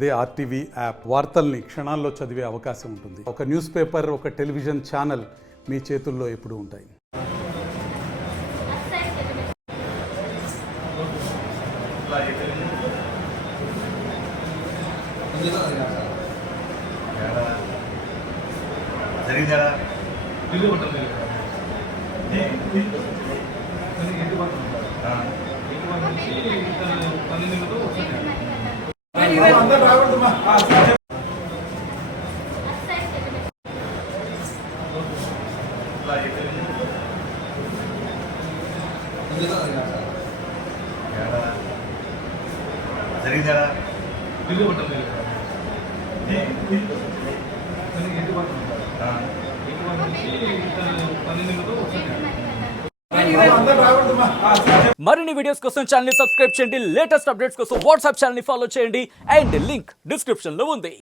అదే RTV app వార్తల్ని క్షణాల్లో చదివే అవకాశం ఉంటుంది. ఒక న్యూస్ పేపర్, ఒక టెలివిజన్ ఛానల్ మీ చేతుల్లో ఎప్పుడూ ఉంటాయి. మరిన్ని వీడియోస్ కోసం ఛానల్ ని సబ్స్క్రైబ్ చేయండి. లేటెస్ట్ అప్డేట్స్ కోసం వాట్సాప్ ఛానల్ ని ఫాలో చేయండి. అండ్ లింక్ డిస్క్రిప్షన్ లో ఉంది.